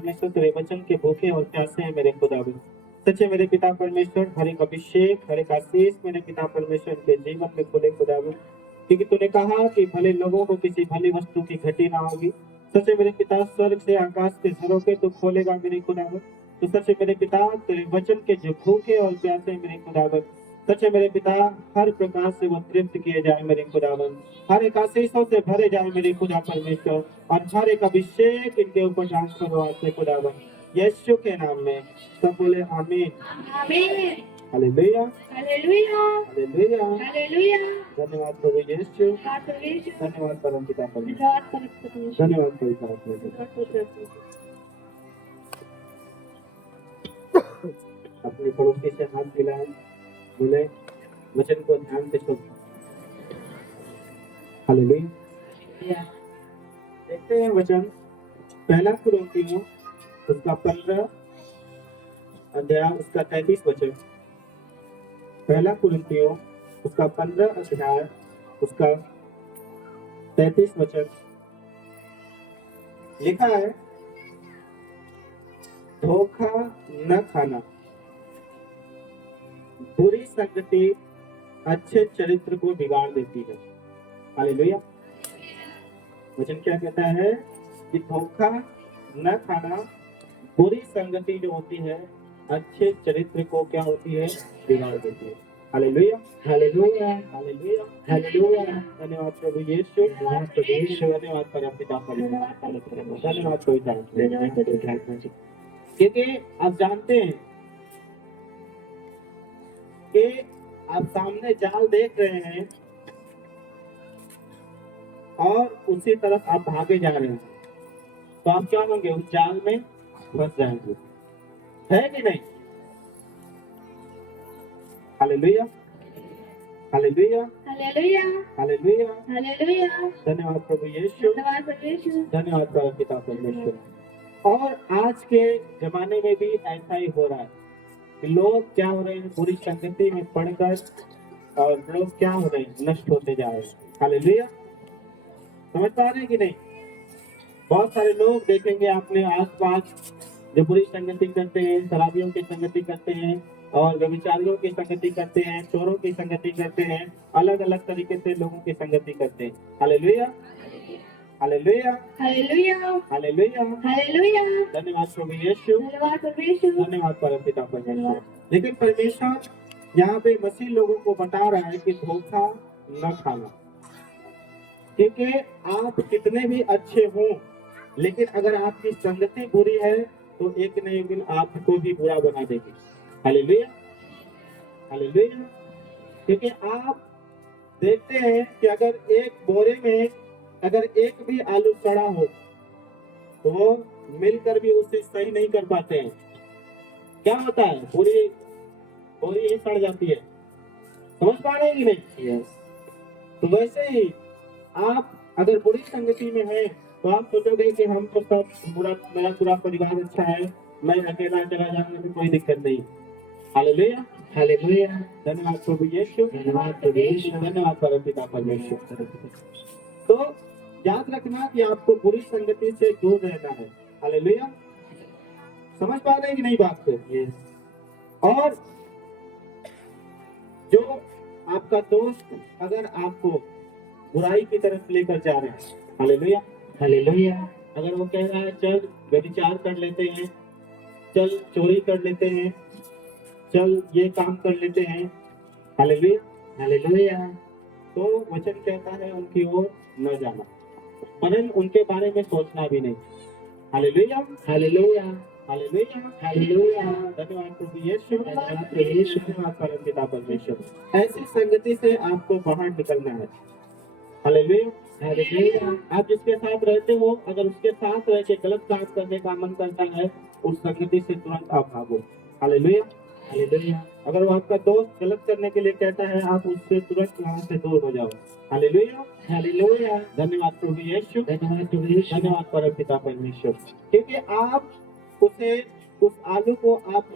परमेश्वर, तेरे वचन के भूखे और प्यासे हैं मेरे खुदावन। सच्चे मेरे पिता परमेश्वर, हर एक अभिषेक, हर एक आशीष मेरे पिता परमेश्वर के जीवन में खुले खुदावन, क्योंकि तूने कहा कि भले लोगों को किसी भली वस्तु की घटी ना होगी। सच्चे मेरे पिता, स्वर्ग से आकाश के झरोखे तो खोलेगा मेरे खुदावन। तो सच्चे मेरे पिता, तेरे वचन के जो भूखे और प्यासे मेरे खुदावन, सच्चे मेरे पिता, हर प्रकार से वो तृप्त किए जाए मेरे खुदावन, हर एक आशीषों से भरे जाए मेरे खुदा परमेश्वर, और हर एक अभिषेक इनके ऊपर ट्रांसफर हो आज से खुदावन, यीशु के नाम में सब बोले आमीन। आमीन। Hallelujah, hallelujah, hallelujah. हालेलुया। धन्यवाद प्रभु यीशु, धन्यवाद प्रभु यीशु, धन्यवाद परम पिता परमेश्वर, धन्यवाद परम पिता, धन्यवाद पवित्र आत्मा। धन्यवाद पवित्र आत्मा। अपने पड़ोसी से हाथ मिलाएं, बोले वचन को ध्यान से सुनो। हालेलुया। देखते हैं वचन पहला कुरिन्थियों उसका 15 अध्याय उसका 33 वचन। पहला कुरिन्थियों उसका 15 अध्याय उसका 33 वचन लिखा है, धोखा न खाना, बुरी संगति अच्छे चरित्र को बिगाड़ देती है। हालेलुया। वचन क्या कहता है कि धोखा न खाना, बुरी संगति जो होती है अच्छे चरित्र को क्या होती है, बिगाड़ देती है। Hallelujah, hallelujah, hallelujah, hallelujah. धन्यवाद प्रभु यीशु, धन्यवाद प्रभु यीशु, धन्यवाद परम पिता परमेश्वर, धन्यवाद पवित्र आत्मा। क्योंकि आप जानते हैं कि आप सामने जाल देख रहे हैं और उसी तरफ आप भागे जा रहे हैं, तो आप क्या होंगे, उस जाल में फंस जाएंगे, है कि नहीं? Hallelujah, hallelujah, hallelujah, hallelujah, hallelujah. धन्यवाद प्रभु यीशु, धन्यवाद प्रभु यीशु, धन्यवाद प्रभु पिता परमेश्वर। और आज के जमाने में भी ऐसा ही हो रहा है कि लोग क्या हो रहे हैं, बुरी संगति में पड़कर और लोग क्या हो रहे हैं, नष्ट होते जा रहे हैं। हालेलुया, समझ पा रहे हैं कि नहीं? बहुत सारे लोग देखेंगे आपने आसपास जो बुरी संगति करते हैं, शराबियों की संगति करते हैं और व्यभिचारियों की संगति करते हैं, चोरों की संगति करते हैं, अलग अलग तरीके से लोगों की संगति करते हैं। Hallelujah, hallelujah, hallelujah, hallelujah, hallelujah. धन्यवाद प्रभु यीशु, धन्यवाद प्रभु यीशु, धन्यवाद परम पिता परमेश्वर। लेकिन परमेश्वर यहाँ पे मसीह लोगों को बता रहा है कि धोखा न खाना, क्योंकि आप कितने भी अच्छे हों, लेकिन अगर आपकी संगति बुरी है तो एक न एक दिन आपको भी बुरा बना देगी। Hallelujah, hallelujah. क्योंकि आप देखते हैं कि अगर एक बोरे में अगर एक भी आलू सड़ा हो तो वो मिलकर भी उसे सही नहीं कर पाते हैं। क्या होता है, पूरी बोरी ही सड़ जाती है। समझ पा रहे हैं कि नहीं? तो वैसे ही आप अगर बुरी संगति में हैं तो आप सोचोगे कि हम तो सब पूरा, मेरा पूरा परिवार अच्छा है, मैं अकेला चला जाऊंगा तो कोई दिक्कत नहीं। हालेलुया, हालेलुया, धन्यवाद प्रभु यीशु, धन्यवाद प्रभु यीशु, धन्यवाद परम पिता परमेश्वर। तो याद रखना कि आपको बुरी संगति से दूर रहना है। हालेलुया, समझ पा रहे हैं कि नहीं बात को? और जो आपका दोस्त अगर आपको बुराई की तरफ लेकर जा रहे हैं, हालेलुया, हालेलुया, अगर वो कह रहा है चल व्यभिचार कर लेते हैं, चल चोरी कर लेते हैं, चल ये काम कर लेते हैं, हालेलुया, हालेलुया, तो वचन कहता है उनकी ओर न जाना, परंतु उनके बारे में सोचना भी नहीं। हालेलुया, हालेलुया, हालेलुया, हालेलुया, धन्यवाद प्रभु यीशु, धन्यवाद प्रभु यीशु, धन्यवाद परम पिता परमेश्वर। ऐसी संगति से आपको बाहर निकलना है। Hallelujah, hallelujah. आप जिसके साथ रहते हो, अगर उसके साथ रह के गलत काम करने का मन करता है, उस संगति से तुरंत आप भागो। Hallelujah, hallelujah. अगर वो आपका दोस्त गलत करने के लिए कहता है, आप उससे तुरंत वहां से दूर हो जाओ। हालेलुया, हालेलुया, धन्यवाद प्रभु यीशु, धन्यवाद प्रभु यीशु, धन्यवाद परम पिता परमेश्वर। क्योंकि आप उसे, उस आलू को आप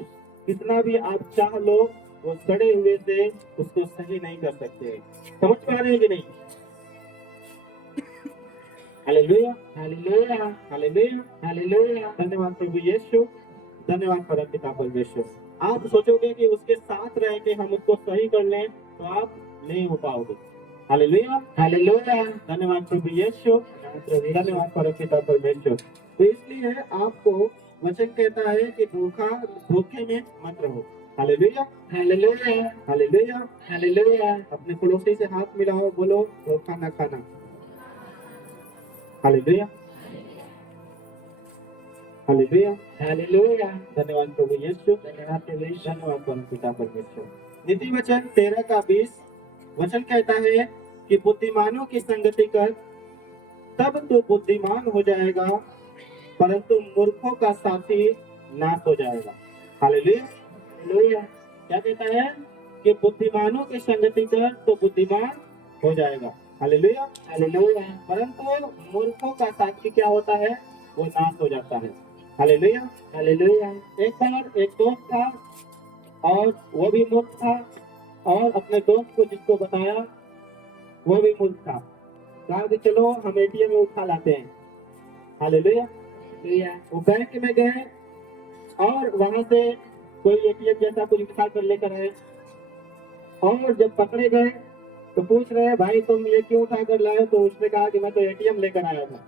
कितना भी आप चाह लो, वो सड़े हुए से उसको सही नहीं कर सकते। समझ पा रहे हैं कि नहीं? हालेलुया, हालेलुया हालेलुया, हालेलुया धन्यवाद प्रभु यीशु, धन्यवाद परमपिता परमेश्वर। आप सोचोगे कि उसके साथ रह के हम उसको सही कर लें तो आप नहीं हो पाओगे। हालेलुया, हालेलुया धन्यवाद प्रभु यीशु, धन्यवाद परमपिता परमेश्वर। तो इसलिए आपको वचन कहता है कि धोखे में मत रहो। Hallelujah, hallelujah hallelujah. हालेलुया अपने पड़ोसी से हाथ मिलाओ, बोलो धोखा ना खाना। हालेलुया, हालेलुया, हालेलुया धन्यवाद प्रभु यीशु, धन्यवाद प्रभु यीशु धन्यवाद परमपिता परमेश्वर। नीति वचन 13 का 20 वचन कहता है कि बुद्धिमानों की संगति कर, तब तू बुद्धिमान हो जाएगा, परंतु मूर्खों का साथी नाश हो जाएगा। हालेलुया, हालेलुया क्या कहता है कि बुद्धिमानों की संगति कर तो बुद्धिमान हो जाएगा। हालेलुया, हालेलुया परंतु मूर्खों का साथी क्या होता है, वो नाश हो जाता है। हालेलुया। हालेलुया एक बार एक दोस्त था और वो भी मूर्ख था, और अपने दोस्त को जिसको बताया वो भी मूर्ख था। कहा कि चलो हम एटीएम में उठा लाते हैं। हालेलुया। हालेलुया वो बैंक में गए और वहां से कोई एटीएम जैसा कुछ उठा कर लेकर आए, और जब पकड़े गए तो पूछ रहे हैं भाई तुम ये क्यों उठा कर लाए? तो उसने कहा कि मैं तो एटीएम लेकर आया था।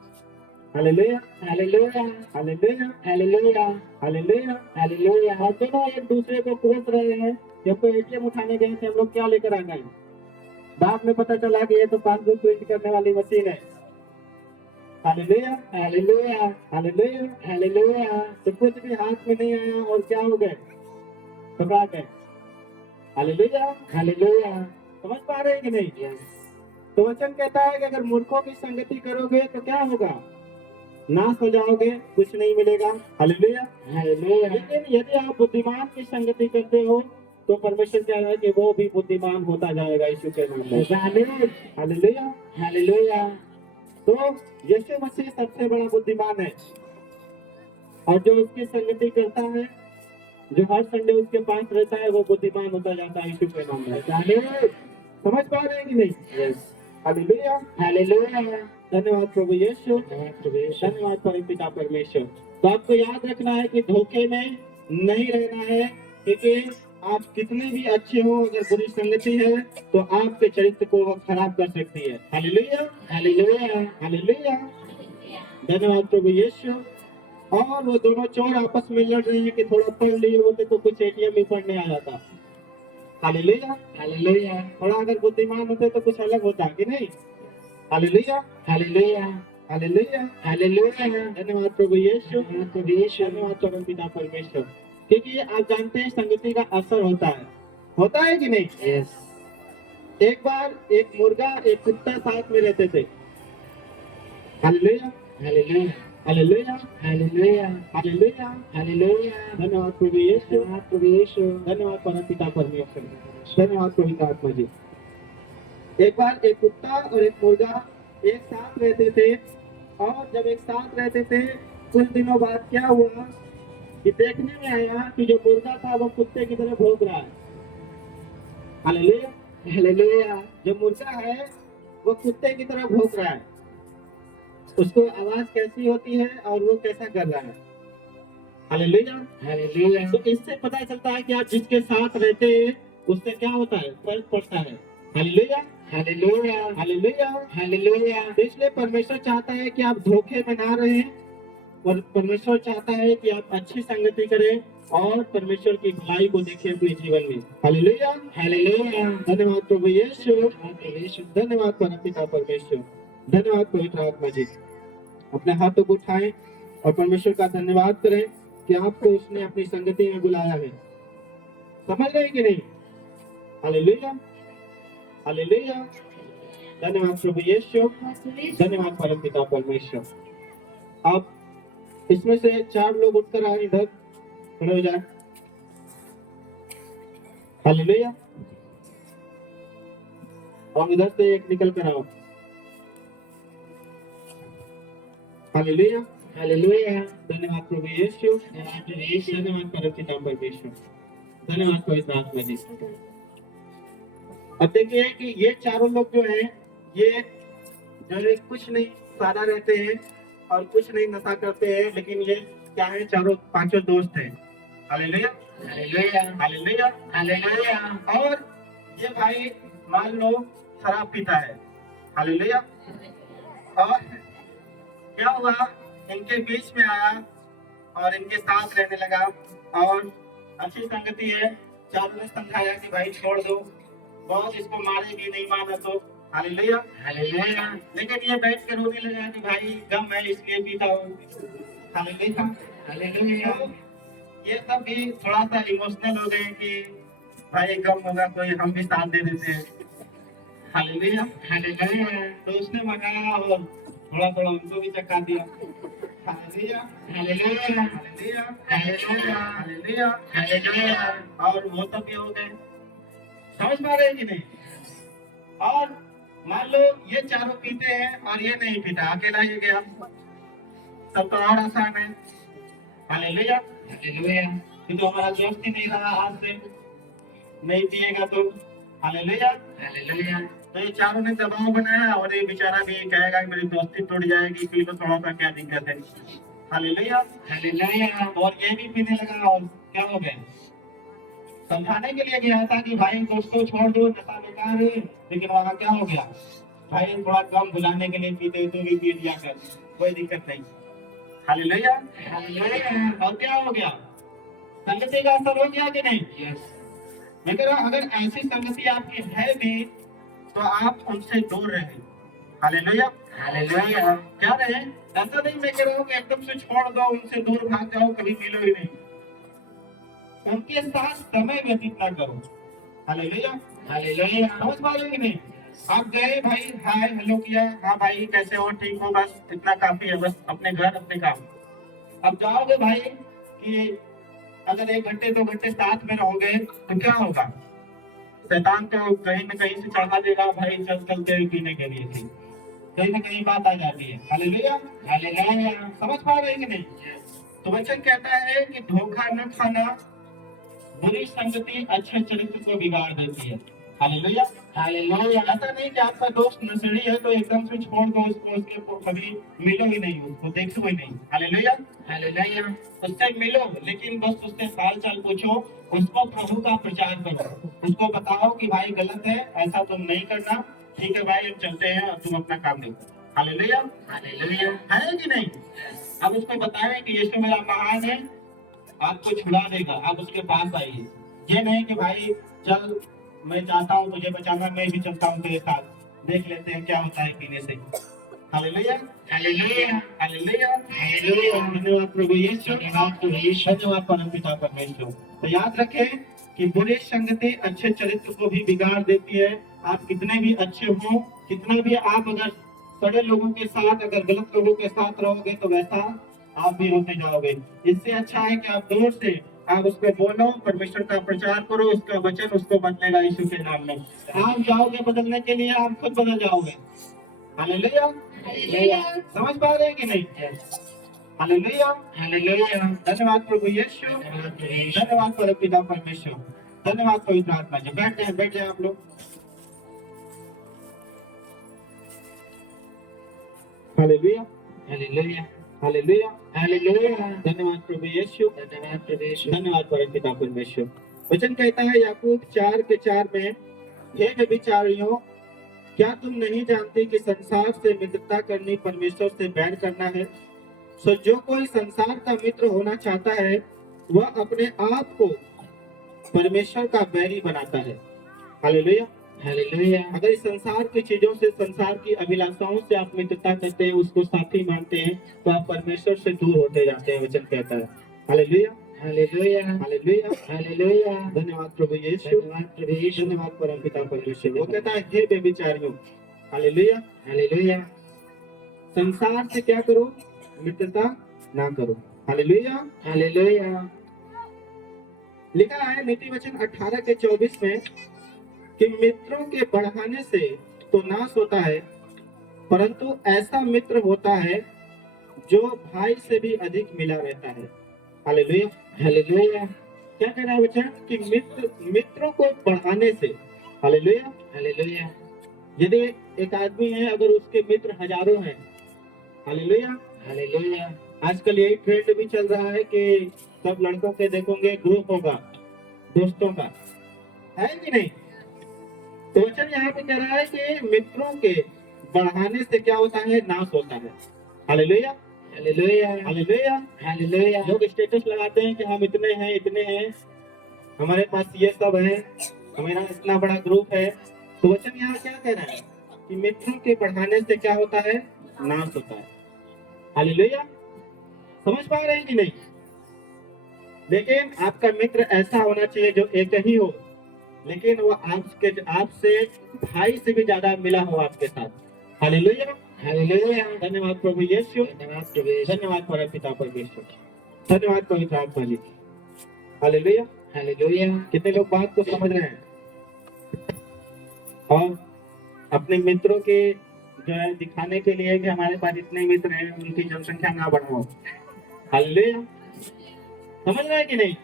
Hallelujah, hallelujah hallelujah, hallelujah hallelujah. Hallelujah और दोनों एक दूसरे को कोस रहे हैं कि हमको एटीएम उठाने गए थे, हम लोग क्या लेकर आ गए? बाद में पता चला कि ये तो पासबुक प्रिंट करने वाली मशीन है। Hallelujah, hallelujah hallelujah. हालेलुया तो कुछ भी हाथ में नहीं आया और क्या हो गए? घबरा गए। हालेलुया, हालेलुया समझ पा रहे हैं कि नहीं? तो वचन कहता है कि अगर मूर्खों की संगति करोगे तो क्या होगा? नाश हो जाओगे, कुछ नहीं मिलेगा। हालेलुया। हालेलुया लेकिन यदि आप बुद्धिमान की संगति करते हो तो परमेश्वर कह रहा है कि वो भी बुद्धिमान होता जाएगा यीशु के नाम में। हालेलुया। हालेलुया तो यीशु मसीह सबसे बड़ा बुद्धिमान है, और जो उसकी संगति करता है, जो हर संडे उसके पास रहता है, वो बुद्धिमान होता जाता है यीशु के नाम में। समझ पा रहे हैं कि नहीं? यस हालेलुया, हालेलुया धन्यवाद प्रभु यीशु, धन्यवाद प्रभु यीशु धन्यवाद परमपिता परमेश्वर। तो आपको याद रखना है कि धोखे में नहीं रहना है, क्योंकि आप कितने भी अच्छे हो, अगर बुरी संगति है तो आपके चरित्र को वो खराब कर सकती है। हालेलुया, हालेलुया हालेलुया, धन्यवाद प्रभु यीशु। और वो दोनों चोर आपस में लड़ रहे हैं कि थोड़ा पढ़ लिए होते तो कुछ एटीएम में पढ़ने आ जाता। हालेलुया, हालेलुया थोड़ा अगर बुद्धिमान होते तो कुछ अलग होता कि नहीं? हालेलुया, हालेलुया हालेलुया, हालेलुया धन्यवाद प्रभु यीशु, धन्यवाद प्रभु यीशु धन्यवाद परमपिता परमेश्वर। क्योंकि आप जानते हैं संगति का असर होता है कि नहीं? यस एक बार एक मुर्गा एक कुत्ता साथ में रहते थे। Hallelujah, hallelujah hallelujah, hallelujah hallelujah, hallelujah धन्यवाद प्रभु यीशु, धन्यवाद प्रभु यीशु धन्यवाद परमपिता परमेश्वर, धन्यवाद पवित्र आत्मा जी। एक बार एक कुत्ता और एक मुर्गा एक साथ रहते थे, और जब एक साथ रहते थे कुछ दिनों बाद क्या हुआ कि देखने में आया कि जो मुर्गा था वो कुत्ते की तरह भौंक रहा है। हालेलुया, हालेलुया जो मुर्गा है वो कुत्ते की तरह भौंक रहा है। उसको आवाज कैसी होती है और वो कैसा कर रहा है। हालेलुया। हालेलुया तो इससे पता चलता है कि आप जिसके साथ रहते हैं उससे क्या होता है, फर्क पड़ता है। Hallelujah, hallelujah hallelujah. हालेलुया तो इसलिए परमेश्वर चाहता है कि आप धोखे में ना रहें, और परमेश्वर चाहता है कि आप अच्छी संगति करें और परमेश्वर की भलाई को देखें अपने जीवन में। हालेलुया, हालेलुया धन्यवाद प्रभु यीशु, धन्यवाद प्रभु यीशु धन्यवाद परमपिता परमेश्वर, धन्यवाद पवित्र आत्मा जी। अपने हाथों को उठाएं और परमेश्वर का धन्यवाद करें कि आपको उसने अपनी संगति में बुलाया है। समझ रहे हैं कि नहीं? हालेलुया, हालेलुया, धन्यवाद प्रभु यीशु, धन्यवाद परमपिता परमेश्वर। आप इसमें से 4 लोग उठकर आए, इधर खड़े हो जाए। हालेलुया, और इधर से एक निकल कर आओ। हालेलुया, हालेलुया धन्यवाद प्रभु यीशु, धन्यवाद प्रभु यीशु धन्यवाद परमपिता परमेश्वर, धन्यवाद पवित्र आत्मा जी। अब देखिए कि ये चारों लोग जो हैं, ये जो कुछ नहीं सादा रहते हैं और कुछ नहीं नशा करते हैं, लेकिन ये क्या है, चारों पांचों दोस्त हैं। Hallelujah, hallelujah, hallelujah. हालेलुया, और ये भाई मान लो शराब पीता है। हालेलुया। और क्या हुआ, इनके बीच में आया और इनके साथ रहने लगा और अच्छी संगति है, चारों ने समझाया कि भाई छोड़ दो, बहुत इसको मारेगी, नहीं माना तो। हालेलुया, हालेलुया, लेकिन ये बैठ के रोने लगा कि भाई गम है इसलिए पीता हूँ। हालेलुया। हालेलुया, तो ये सब भी थोड़ा सा इमोशनल हो गए कि भाई गम होगा कोई, हम भी साथ दे देते हैं। हालेलुया। हालेलुया, तो उसने मंगाया और थोड़ा थोड़ा उनको भी चखा दिया। Hallelujah, hallelujah, hallelujah, hallelujah, hallelujah. Hallelujah, और वो सब भी हो गए। समझ पा रहे हैं कि नहीं? और मान लो ये चारों पीते हैं और ये नहीं पीता, अकेला ही गया, तब तो और आसान है। हालेलुया। हालेलुया, कि तो हमारा दोस्त ही नहीं रहा आज से, नहीं पिएगा तो। हालेलुया। हालेलुया, तो ये चारों ने दबाव बनाया और ये बेचारा भी कहेगा कि मेरी दोस्ती टूट जाएगी, पी लो थोड़ा सा, क्या दिक्कत है। हालेलुया। हालेलुया, और ये भी पीने लगा और क्या हो गया, समझाने के लिए गया था कि भाई दोस्तों छोड़ दो, नशा बेकार है, लेकिन वहां क्या हो गया, भाई थोड़ा कम बुलाने के लिए पीते तो भी पी लिया कर, कोई दिक्कत नहीं। हालेलुया। हालेलुया, और क्या हो गया, संगति का असर हो गया कि नहीं? यस, मैं कह रहा हूं, अगर ऐसी संगति आपकी है भी तो आप उनसे दूर रहें। हालेलुया। हालेलुया, क्या रहे, ऐसा नहीं मैं कह रहा हूँ कि एकदम से छोड़ दो, उनसे दूर भाग जाओ, कभी मिलो ही नहीं, उनके साथ समय व्यतीत ना करो। हालेलुया। हालेलुया, समझ पा रहे हो कि नहीं? आप गए भाई, हाय हेलो किया, हाँ भाई कैसे हो, ठीक हो, बस इतना काफी है, बस अपने घर अपने काम। अब जाओगे भाई कि अगर 1 घंटे 2 घंटे साथ में रहोगे तो क्या होगा, शैतान तो कहीं न कहीं से चढ़ा देगा, भाई चल चलते हैं पीने के लिए थी, कहीं ना कहीं बात आ जाती है। हालेलुया। हालेलुया, समझ पा रहे हैं कि नहीं? तो वचन कहता है कि धोखा न खाना, बुरी संगति अच्छे चरित्र को बिगाड़ देती है। हालेलुया। हालेलुया, ऐसा नहीं कि आपका दोस्त नशेड़ी है तो एकदम से छोड़ दो उसको, उसके कभी मिलो ही नहीं, उसको देखो ही नहीं। हालेलुया। हालेलुया, उससे मिलो, लेकिन बस उससे हाल चाल पूछो, उसको प्रभु का प्रचार करो, उसको बताओ कि भाई गलत है, ऐसा तुम नहीं करना, ठीक है भाई हम चलते हैं और तुम अपना काम देखो। हालेलुया। हालेलुया, है कि नहीं? अब उसको बताएं कि यीशु मेरा महान है, आपको छुड़ा देगा, आप उसके पास आइए। ये नहीं कि भाई चल मैं चाहता हूँ तुझे बचाना, मैं भी चलता हूँ तेरे साथ, देख लेते हैं क्या होता है पीने से। Hallelujah, hallelujah, hallelujah. हालेलुया, धन्यवाद प्रभु यीशु, धन्यवाद प्रभु यीशु, धन्यवाद परमपिता परमेश्वर। तो याद रखें कि बुरी संगति अच्छे चरित्र को भी बिगाड़ देती है। आप कितने भी अच्छे हो, कितना भी आप अगर सड़े लोगों के साथ, अगर गलत लोगों के साथ रहोगे तो वैसा आप भी होते जाओगे। इससे अच्छा है कि आप दूर से आप उसको बोलो, परमेश्वर का प्रचार करो, उसका वचन उसको बदलेगा यीशु के नाम में। आप जाओगे बदलने के लिए, आप खुद बदल जाओगे। हालेलुया। हालेलुया, समझ पा रहे हैं कि नहीं? हालेलुया। हालेलुया, धन्यवाद प्रभु यीशु, धन्यवाद प्रभु यीशु, धन्यवाद परमपिता परमेश्वर, धन्यवाद पवित्र आत्मा जी। बैठ जाए आप लोग। हालेलुया, हालेलुया, हालेलुया, हालेलुया, धन्यवाद प्रभु यीशु, धन्यवाद प्रभु यीशु, धन्यवाद परमपिता परमेश्वर। वचन कहता है याकूब 4:4 में, हे व्यभिचारियों, क्या तुम नहीं जानते कि संसार से मित्रता करनी परमेश्वर से बैर करना है? सो जो कोई संसार का मित्र होना चाहता है वह अपने आप को परमेश्वर का बैरी बनाता है। हालेलुया। हालेलुया, अगर इस संसार की चीजों से, संसार की अभिलाषाओं से आप मित्रता करते हैं, उसको साथी मानते हैं, तो आप परमेश्वर से दूर होते जाते हैं, वचन कहता है। हालेलुया, हालेलुया, हालेलुया, हालेलुया, धन्यवाद प्रभु यीशु, धन्यवाद प्रभु यीशु, धन्यवाद परमपिता परमेश्वर। वो कहता है हे व्यभिचारियों, हालेलुया, हालेलुया, संसार से क्या करो, मित्रता ना करो। हालेलुया। हालेलुया, लिखा है नीति वचन 18:24 में कि मित्रों के बढ़ाने से तो नाश होता है, परंतु ऐसा मित्र होता है जो भाई से भी अधिक मिला रहता है। हालेलुया। हालेलुया, क्या कह रहा है वचन कि मित्रों को बढ़ाने से। हालेलुया। हालेलुया, यदि एक आदमी है, अगर उसके मित्र हजारों हैं हालेलुया। हालेलुया। आजकल यही ट्रेंड भी चल रहा है कि सब लड़कों के देखोगे ग्रुप होगा दोस्तों का, है कि नहीं? तो वचन यहाँ पे कह रहा है कि मित्रों के बढ़ाने से क्या होता है? नाश होता है। हालेलुया। हालेलुया। हालेलुया। हालेलुया। लोग स्टेटस लगाते हैं कि हम इतने हैं, हमारे पास ये सब है, हमारा इतना बड़ा ग्रुप है। तो वचन यहाँ क्या कह रहा है कि मित्रों के बढ़ाने से क्या होता है? नाश होता है। हालेलुया। समझ पा रहे हैं कि नहीं? लेकिन आपका मित्र ऐसा होना चाहिए जो एक ही हो, लेकिन वो आपसे भाई से भी ज्यादा मिला हो आपके साथ। हालेलुया। हालेलुया। धन्यवाद प्रभु यीशु, धन्यवाद प्रभु यीशु। धन्यवाद परम पिता परमेश्वर, धन्यवाद पवित्र आत्मा जी। हालेलुया। हालेलुया। कितने लोग बात को समझ रहे हैं? और अपने मित्रों के जो है दिखाने के लिए कि हमारे पास इतने मित्र हैं, उनकी जनसंख्या ना बढ़ाओ। हालेलुया। समझ रहे हैं कि नहीं?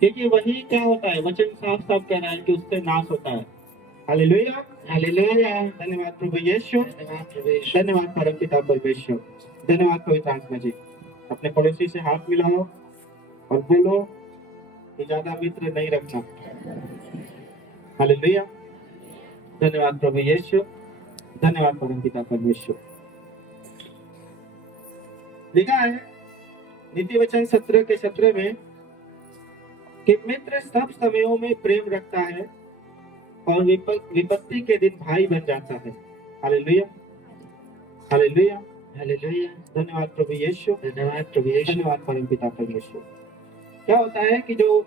क्योंकि वही क्या होता है, वचन साफ साफ कह रहा है कि उससे नाश होता है। हालेलुया। हालेलुया। धन्यवाद प्रभु यीशु, धन्यवाद प्रभु यीशु। धन्यवाद परम पिता परमेश्वर, धन्यवाद पवित्र आत्मा जी। अपने पड़ोसी से हाथ मिलाओ और बोलो कि ज्यादा मित्र नहीं रखना। हालेलुया। धन्यवाद प्रभु यीशु, धन्यवाद परम पिता परमेश्वर। लिखा है नीति वचन 17 के 17 में कि मित्र सब समयों में प्रेम रखता है और विपत्ति के दिन भाई बन जाता है। हालेलुया। हालेलुया। हालेलुया। धन्यवाद प्रभु यीशु, धन्यवाद प्रभु यीशु। धन्यवाद परम पिता परमेश्वर। क्या होता है कि जो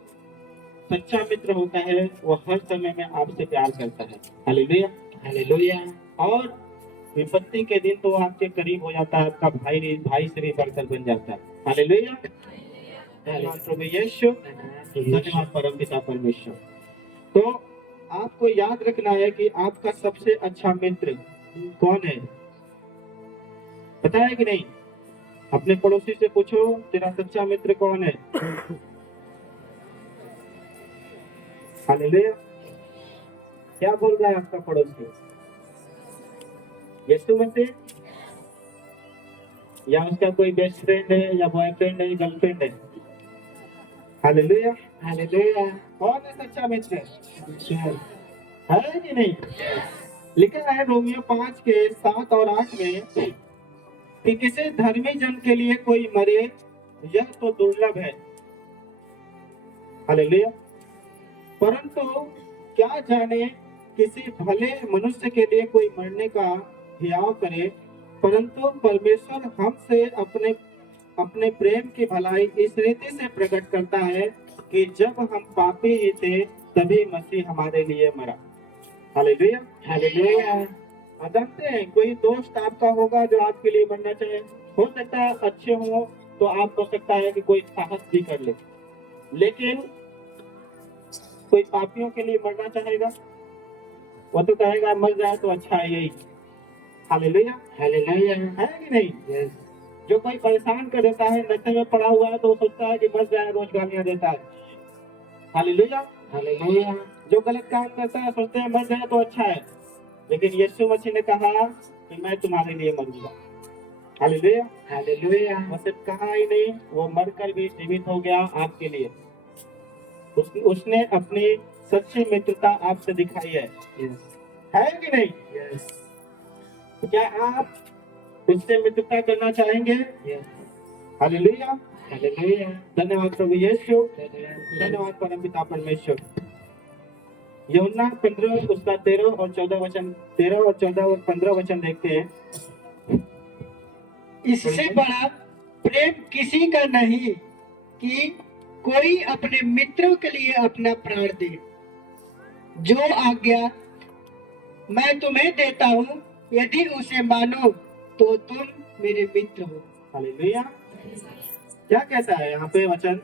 सच्चा मित्र होता है वो हर समय में आपसे प्यार करता है। हालेलुया। हालेलुया। और विपत्ति के दिन तो आपके करीब हो जाता है, आपका भाई से भी बढ़कर बन जाता है। हालेलुया। धन्यवाद प्रभु यीशु, धन्यवाद परम पिता परमेश्वर। तो आपको याद रखना है कि आपका सबसे अच्छा मित्र कौन है? पता है कि नहीं? अपने पड़ोसी से पूछो तेरा सच्चा मित्र कौन है। हालेलुया। क्या बोल रहा है आपका पड़ोसी? यीशु मसीह, या उसका कोई बेस्ट फ्रेंड है, या बॉयफ्रेंड है, गर्लफ्रेंड है? हालेलुया। हालेलुया। कौन है सच्चा मित्र? है कि नहीं? लिखा है रोमियो 5 के 7 और 8 में कि किसी धर्मी जन के लिए कोई मरे यह तो दुर्लभ है। हालेलुया। परंतु क्या जाने किसी भले मनुष्य के लिए कोई मरने का हियाव करे, परंतु परमेश्वर हमसे अपने प्रेम की भलाई इस रीति से प्रकट करता है कि जब हम पापी ही थे तभी मसीह हमारे लिए मरा। हालेलुया। हालेलुया। आप जानते हैं कोई दोस्त आपका होगा जो आपके लिए मरना चाहे। हो सकता है अच्छे हो तो आप हो सकता है कि कोई साहस भी कर ले, लेकिन कोई पापियों के लिए मरना चाहेगा? वो तो कहेगा मर जाए तो अच्छा है यही। हालेलुया। हालेलुया। है कि नहीं? यस। जो कोई परेशान कर देता है, नशे में पड़ा हुआ है, तो वो सोचता है कि मर जाए, रोज गालियां देता है। हालेलुया। हालेलुया। जो गलत काम करता है सोचते हैं मर जाए तो अच्छा है, लेकिन यीशु मसीह ने कहा कि मैं तुम्हारे लिए मरूंगा। हालेलुया। हालेलुया। वो सिर्फ कहा ही नहीं, वो मरकर भी जीवित हो गया आपके लिए। उसने अपनी सच्ची मित्रता आपसे दिखाई है। यस। है कि नहीं? यस। तो क्या आप उससे मित्रता करना चाहेंगे? यस। हालेलुया। हालेलुया। धन्यवाद प्रभु यीशु, धन्यवाद। धन्यवाद परम पिता परमेश्वर। यूहन्ना 15 उसका 13 और 14 वचन, 13 और 14 और 15 वचन देखते हैं। इससे बड़ा प्रेम किसी का नहीं कि कोई अपने मित्रों के लिए अपना प्राण दे। जो आज्ञा मैं तुम्हें देता हूँ, यदि उसे मानो तो तुम मेरे मित्र हो। हालेलुया। क्या कहता है यहाँ पे वचन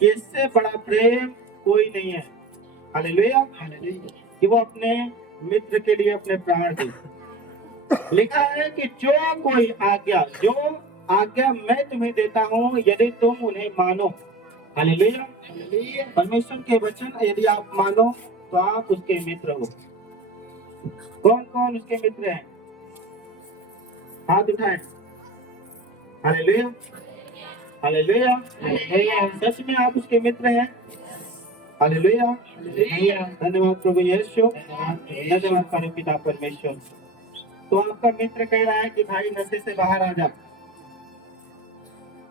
कि इससे बड़ा प्रेम कोई नहीं है। हालेलुया। हालेलुया। कि वो अपने मित्र के लिए अपने प्राण दे। लिखा है कि जो आज्ञा मैं तुम्हें देता हूँ, यदि तुम उन्हें मानो। हालेलुया। हालेलुया। परमेश्वर के वचन यदि आप मानो तो आप उसके मित्र हो। कौन कौन उसके मित्र हैं? हाथ उठाएं। Hallelujah, hallelujah. हालेलुया, सच में आप उसके मित्र हैं। हालेलुया, हालेलुया, धन्यवाद प्रभु यीशु, धन्यवाद धन्यवाद परम पिता परमेश्वर। तो आपका मित्र कह रहा है कि भाई नशे से बाहर आ जा।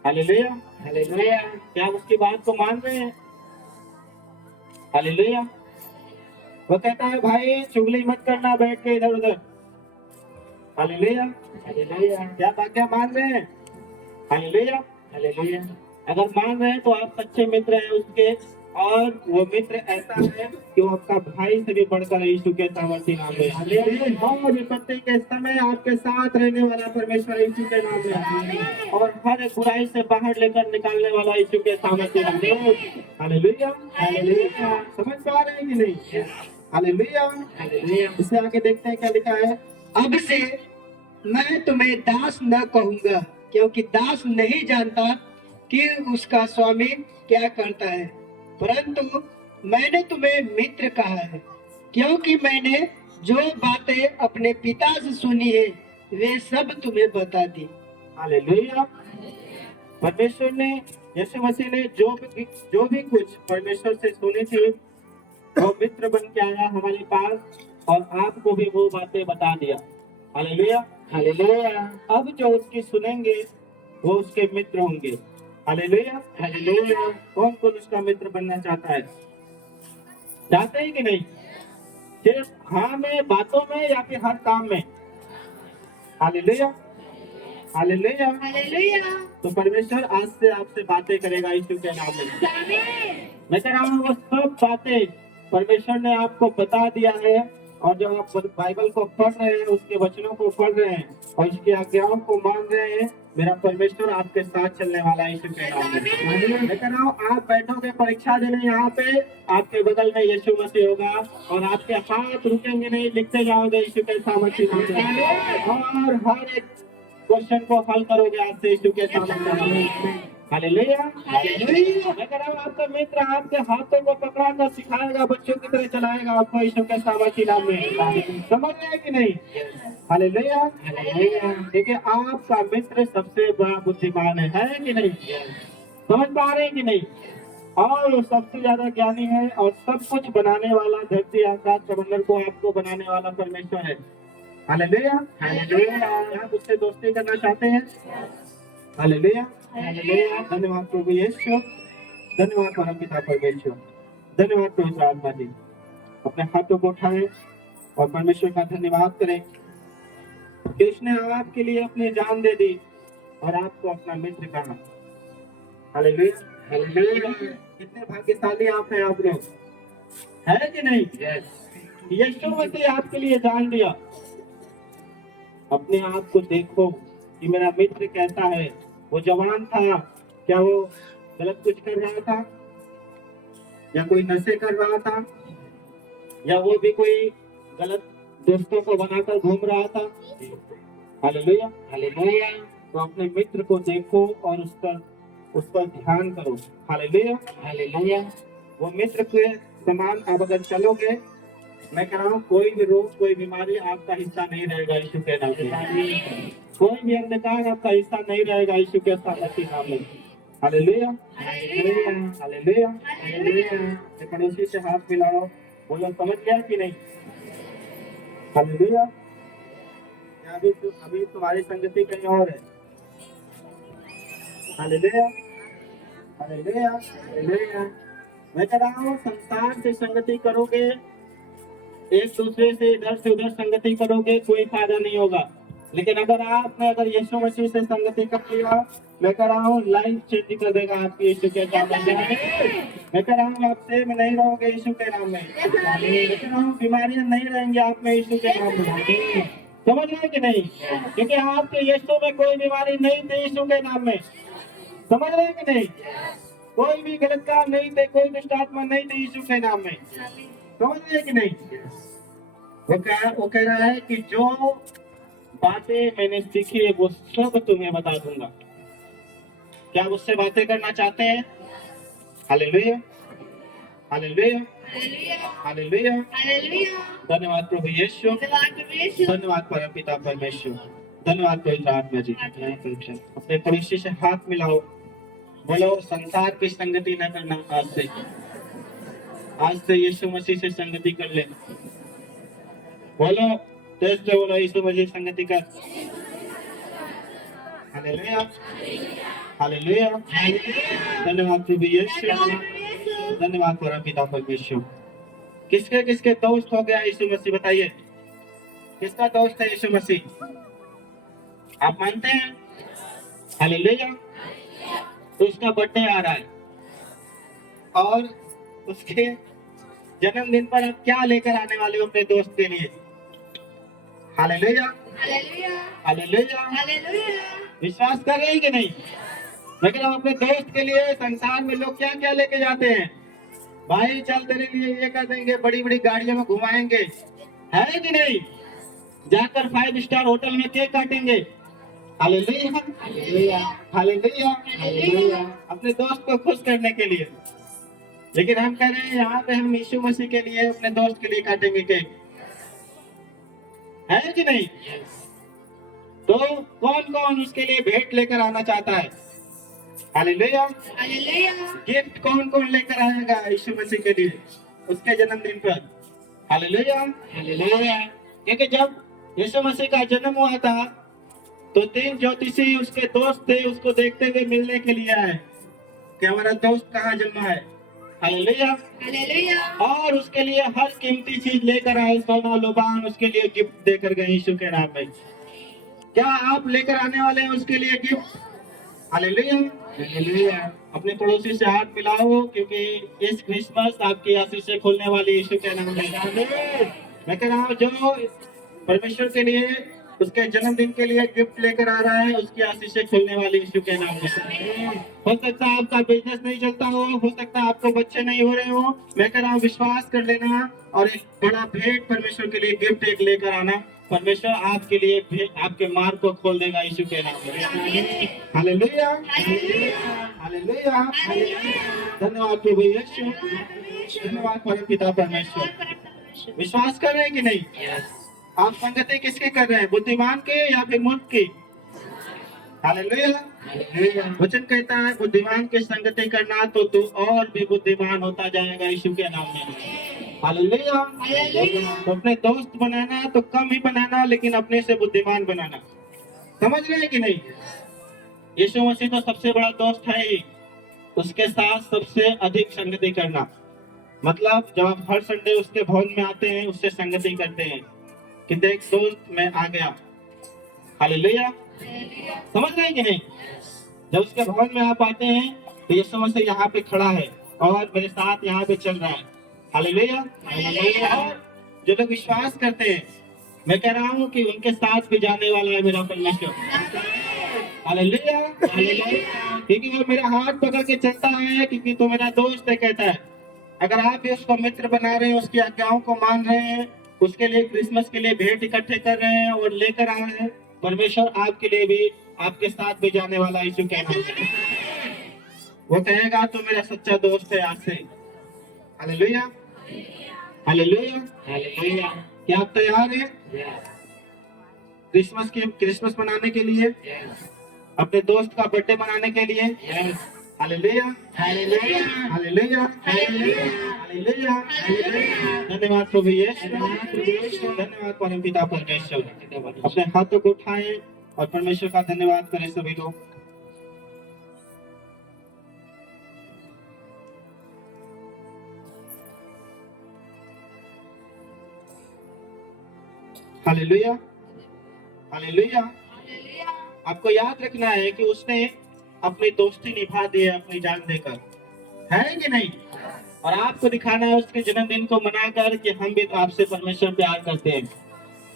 हालेलुया, हालेलुया, क्या आप उसकी बात को मान रहे हैं? हालेलुया। वो कहता है भाई चुगली मत करना बैठ के इधर उधर। हालेलुया, हालेलुया, क्या आज्ञा मान रहे हैं? हालेलुया। हालेलुया, अगर मान रहे हैं तो आप सच्चे मित्र हैं उसके, और वो मित्र ऐसा है कि वो आपका भाई से भी बढ़कर यीशु के सामर्थ्य नाम में। हालेलुया, और विपत्ति के समय आपके साथ रहने वाला परमेश्वर यीशु के नाम में, और हर एक बुराई से बाहर लेकर निकालने वाला यीशु के सामर्थ्य नाम में। Hallelujah, hallelujah. समझ पा रहे हैं कि नहीं? हालेलुया। हालेलुया। इससे आगे देखते हैं क्या लिखा है। अब से मैं तुम्हें दास न कहूंगा, क्योंकि दास नहीं जानता कि उसका स्वामी क्या करता है, परंतु मैंने तुम्हें मित्र कहा है, क्योंकि मैंने जो बातें अपने पिता से सुनी है वे सब तुम्हें बता दी। हालेलुया। परमेश्वर ने, यीशु मसीह ने जो भी कुछ परमेश्वर से सुनी थी वो मित्र बन के आया हमारे पास, और आपको भी वो बातें बता दिया। हालेलुया, हालेलुया, अब जो उसकी सुनेंगे वो उसके मित्र होंगे। हालेलुया, हालेलुया, कौन कौन उसका मित्र बनना चाहता है? चाहते हैं कि नहीं? सिर्फ हाँ में, बातों में, या फिर हर काम में? Hallelujah, hallelujah. हालेलुया, तो परमेश्वर आज से आपसे बातें करेगा यीशु के नाम में। आमीन, मैं कह रहा हूँ वो सब बातें परमेश्वर ने आपको बता दिया है, और जब आप बाइबल को पढ़ रहे हैं, उसके वचनों को पढ़ रहे हैं और उसकी आज्ञाओं को मान रहे हैं, मेरा परमेश्वर आपके साथ चलने वाला है यीशु के नाम में। मैं कह रहा हूँ आप बैठोगे परीक्षा देने यहाँ पे, आपके बगल में यीशु मसीह होगा, और आपके हाथ रुकेंगे नहीं, लिखते जाओगे यीशु के सामर्थ्य नाम में, और हर एक क्वेश्चन को हल करोगे आज से यीशु के सामर्थ्य में। Hallelujah, hallelujah. मैं कह रहा हूँ आपका मित्र आपके हाथों को पकड़ा कर सिखाएगा, बच्चों की तरह चलाएगा आपको यीशु के सामर्थ्य नाम में। समझ रहे हैं कि नहीं? हालेलुया, हालेलुया, देखिए आपका मित्र सबसे बड़ा बुद्धिमान है कि नहीं? समझ पा रहे हैं कि नहीं? और वो सबसे ज्यादा ज्ञानी है, और सब कुछ बनाने वाला, धरती आकाश समंदर को आपको बनाने वाला परमेश्वर है। हालेलुया, हालेलुया, आप उससे दोस्ती करना चाहते हैं? हालेलुया, हालेलुया, धन्यवाद प्रभु यीशु, धन्यवाद परम पिता परमेश्वर, धन्यवाद पवित्र आत्मा जी। अपने हाथों को उठाएं और परमेश्वर का धन्यवाद करें कि उसने आपके लिए अपनी जान दे दी और आपको अपना मित्र कहा। हालेलुया, हालेलुया, कितने भाग्यशाली आप हैं, आप लोग, है कि नहीं? यीशु मसीह आपके लिए जान दिया। अपने आप को देखो कि मेरा मित्र कैसा है। वो जवान था, क्या वो गलत कुछ कर रहा था, या कोई नशे कर रहा था, या वो भी कोई गलत दोस्तों को बनाकर घूम रहा था? हालेलुया, हालेलुया, तो अपने मित्र को देखो और उस पर ध्यान करो। हालेलुया, हालेलुया, वो मित्र के समान आप अगर चलोगे, मैं कह रहा हूँ कोई भी रोग, कोई बीमारी आपका हिस्सा नहीं रहेगा यीशु के नाम में। कोई भी अंधकार आपका हिस्सा नहीं रहेगा यीशु के सामर्थ्य नाम में। Hallelujah, hallelujah, hallelujah. हालेलुया, अपने पड़ोसी से हाथ मिलाओ, बोलो समझ गया कि नहीं? हालेलुया। क्या अभी तुम्हारी संगति कहीं और है? Hallelujah, hallelujah, hallelujah. मैं कह रहा हूँ संसार से संगति करोगे, एक दूसरे से इधर से उधर संगति करोगे, कोई फायदा नहीं होगा। लेकिन अगर यीशु मसीह से संगति कर लिया, मैं कह रहा हूँ लाइफ चेंज कर देगा आपकी यीशु के नाम में। मैं कह रहा हूँ आप सेम नहीं रहोगे यीशु के नाम में। मैं कह रहा हूँ बीमारियां नहीं रहेंगी आप में यीशु के नाम में। समझ रहे हैं कि नहीं? क्योंकि आपके यीशु में कोई बीमारी नहीं थी यीशु के नाम में। समझ रहे हैं कि नहीं? कोई भी गलत काम नहीं थे, कोई दुष्ट आत्मा नहीं थी यीशु के नाम में। समझ रहे हैं कि नहीं? वो कह रहा है कि जो बातें मैंने सीखी है वो सब तुम्हें बता दूंगा। क्या आप उससे बातें करना चाहते हैं? Hallelujah, hallelujah, hallelujah, hallelujah. Hallelujah, धन्यवाद प्रभु यीशु, धन्यवाद प्रभु यीशु, धन्यवाद परम पिता परमेश्वर, धन्यवाद पवित्र आत्मा जी। अपने पड़ोसी से हाथ मिलाओ, बोलो संसार की संगति न करना। आज से यीशु मसीह से संगति कर ले। बोलो तेज से बोलो, यीशु मसीह संगति कर। Hallelujah, hallelujah. धन्यवाद प्रभु यीशु, धन्यवाद परमपिता परमेश्वर। किसके किसके दोस्त हो गया यीशु मसीह, बताइए किसका दोस्त है यीशु मसीह? आप मानते हैं? हालेलुया। तो उसका बर्थडे आ रहा है और उसके जन्मदिन पर आप क्या लेकर आने वाले हो अपने दोस्त के लिए? Hallelujah, hallelujah, hallelujah. हालेलुया। विश्वास कर रहे हैं कि नहीं? लेकिन हम अपने दोस्त के लिए संसार में लोग क्या क्या लेके जाते हैं? भाई चल तेरे लिए ये कर देंगे, बड़ी बड़ी गाड़ियों में घुमाएंगे, है कि नहीं? जाकर 5 स्टार होटल में केक काटेंगे। Hallelujah, hallelujah, hallelujah, hallelujah. अपने दोस्त को खुश करने के लिए। लेकिन हम कह रहे हैं यहाँ पे हम यीशु मसीह के लिए अपने दोस्त के लिए काटेंगे केक, है कि नहीं? तो कौन कौन उसके लिए भेंट लेकर आना चाहता है? हालेलुया। हालेलुया। गिफ्ट कौन कौन लेकर आएगा यीशु मसीह के लिए उसके जन्मदिन पर? Hallelujah, hallelujah. क्योंकि जब यीशु मसीह का जन्म हुआ था तो 3 ज्योतिषी उसके दोस्त थे, उसको देखते हुए मिलने के लिए आए कि हमारा दोस्त कहाँ जन्मा है। हालेलुया। हालेलुया। और उसके लिए हर कीमती चीज लेकर आए, सोना लोबान उसके लिए गिफ्ट देकर गए यीशु के नाम में। क्या आप लेकर आने वाले हैं उसके लिए गिफ्ट? Hallelujah, hallelujah. अपने पड़ोसी से हाथ मिलाओ, क्योंकि इस क्रिसमस आपकी आशीषें खोलने वाली यीशु के नाम में। मैं कह रहा हूँ जो परमेश्वर के लिए उसके जन्मदिन के लिए गिफ्ट लेकर आ रहा है, उसकी आशीषें खोलने वाली यीशु के नाम में। हो सकता है आपका बिजनेस नहीं चलता हो सकता है आपको बच्चे नहीं हो रहे हो, मैं कह रहा हूँ विश्वास कर लेना और एक बड़ा भेंट परमेश्वर के लिए गिफ्ट एक लेकर आना। परमेश्वर आपके लिए आपके मार्ग को खोल देगा यीशु के नाम में। Hallelujah, hallelujah. धन्यवाद प्रभु यीशु, धन्यवाद परमपिता परमेश्वर। विश्वास कर रहे हैं कि नहीं? आप संगति किसके कर रहे हैं, बुद्धिमान के या फिर मूर्ख की? हालेलुया। वचन कहता है बुद्धिमान की संगति करना तो तू और भी बुद्धिमान होता जाएगा यीशु के नाम में। हालेलुया। तो अपने दोस्त बनाना तो कम ही बनाना, लेकिन अपने से बुद्धिमान बनाना। समझ रहे हैं कि नहीं? यीशु मसीह तो सबसे बड़ा दोस्त है ही, उसके साथ सबसे अधिक संगति करना मतलब जब आप हर संडे उसके भवन में आते हैं, उससे संगति करते हैं कि देख दोस्त मैं आ गया। हालेलुया। समझ रहे हैं कि नहीं? जब उसके भवन में आप आते हैं तो यीशु मसीह यहाँ पे खड़ा है और मेरे साथ यहाँ पे चल रहा है। हालेलुया। और जो लोग विश्वास करते हैं, मैं कह रहा हूँ कि उनके साथ भी जाने वाला है मेरा परमेश्वर। Hallelujah, hallelujah. क्योंकि वो मेरा हाथ पकड़ के चलता है, क्योंकि तो मेरा दोस्त है, कहता है। अगर आप भी उसको मित्र बना रहे हैं, उसकी आज्ञाओं को मान रहे हैं, उसके लिए क्रिसमस के लिए भेंट इकट्ठे कर रहे हैं और लेकर आ रहे हैं, परमेश्वर आपके लिए भी आपके साथ भी जाने वाला यीशु के नाम में। वो कहेगा तू मेरा सच्चा दोस्त है आज से। Hallelujah, hallelujah, hallelujah. क्या आप तैयार हैं क्रिसमस मनाने के लिए, अपने दोस्त का बर्थडे मनाने के लिए? Hallelujah, hallelujah. Hallelujah, hallelujah. Hallelujah, hallelujah. धन्यवाद प्रभु यीशु, धन्यवाद परमपिता परमेश्वर। अपने हाथों को उठाएं और परमेश्वर का धन्यवाद करें सभी लोग। Hallelujah, hallelujah. आपको याद रखना है कि उसने अपनी दोस्ती निभा दी है अपनी जान देकर, है कि नहीं? और आपको दिखाना है उसके जन्मदिन को मनाकर कि हम भी आपसे परमेश्वर प्यार करते हैं।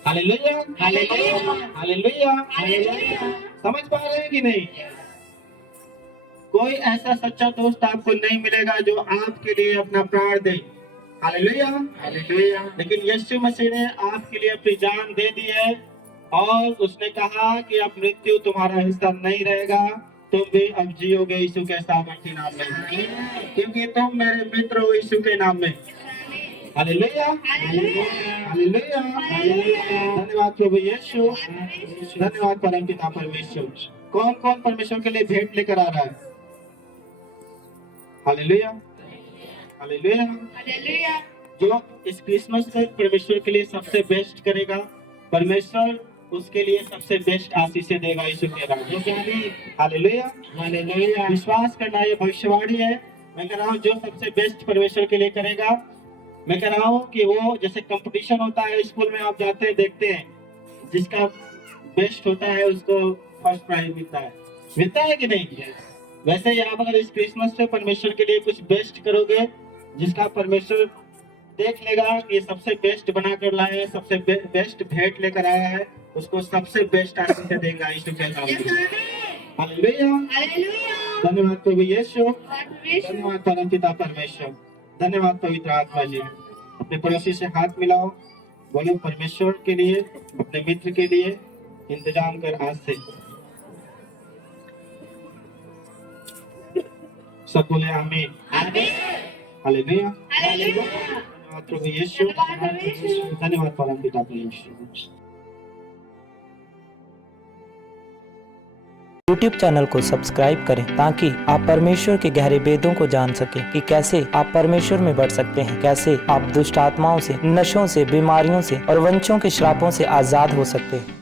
Hallelujah, hallelujah. Hallelujah, hallelujah. समझ पा रहे हैं कि नहीं? कोई ऐसा सच्चा दोस्त आपको नहीं मिलेगा जो आपके लिए अपना प्राण दे। Hallelujah, hallelujah. लेकिन यीशु मसीह ने आपके लिए अपनी जान दे दी है और उसने कहा कि अब मृत्यु तुम्हारा हिस्सा नहीं रहेगा, तुम भी अब जियोगे यीशु के सामर्थ्य नाम में, क्योंकि तुम मेरे मित्र हो यीशु के नाम में। Hallelujah hallelujah hallelujah hallelujah. धन्यवाद प्रभु यीशु, धन्यवाद परम पिता परमेश्वर। कौन कौन परमेश्वर के लिए भेंट लेकर आ रहा है? Hallelujah hallelujah. हालेलुया जो इस क्रिसमस में परमेश्वर के लिए सबसे बेस्ट करेगा, परमेश्वर उसके लिए सबसे बेस्ट आशीषें देगा यीशु के नाम में। Hallelujah hallelujah. विश्वास करना ये भविष्यवाणी है। मैं कह रहा हूँ जो सबसे बेस्ट परमेश्वर के लिए करेगा, मैं कह रहा हूँ कि वो जैसे कंपटीशन होता है स्कूल में, आप जाते हैं देखते हैं, जिसका बेस्ट होता है उसको फर्स्ट प्राइज मिलता है कि नहीं? वैसे ही आप अगर इस क्रिसमस में परमेश्वर के लिए कुछ बेस्ट करोगे, जिसका परमेश्वर देख लेगा कि ये सबसे बेस्ट बना कर लाया है, सबसे बेस्ट भेंट लेकर आया है, उसको सबसे बेस्ट आशीष देगा यीशु के नाम में। Hallelujah hallelujah. धन्यवाद प्रभु यीशु, परमेश्वर धन्यवाद परम पिता परमेश्वर, धन्यवाद पवित्र आत्मा जी। अपने पड़ोसी से हाथ मिलाओ, बोलो परमेश्वर के लिए, अपने मित्र के लिए इंतजाम कर आज से। सब बोले आमीन। Hallelujah hallelujah. धन्यवाद प्रभु यीशु, धन्यवाद परम पिता परमेश्वर। YouTube चैनल को सब्सक्राइब करें ताकि आप परमेश्वर के गहरे वेदों को जान सकें कि कैसे आप परमेश्वर में बढ़ सकते हैं, कैसे आप दुष्ट आत्माओं से, नशों से, बीमारियों से और वंशों के श्रापों से आजाद हो सकते हैं।